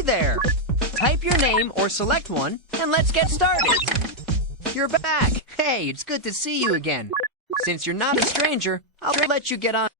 Hey there! Type your name or select one, and let's get started. You're back. Hey, it's good to see you again. Since you're not a stranger, I'll let you get on.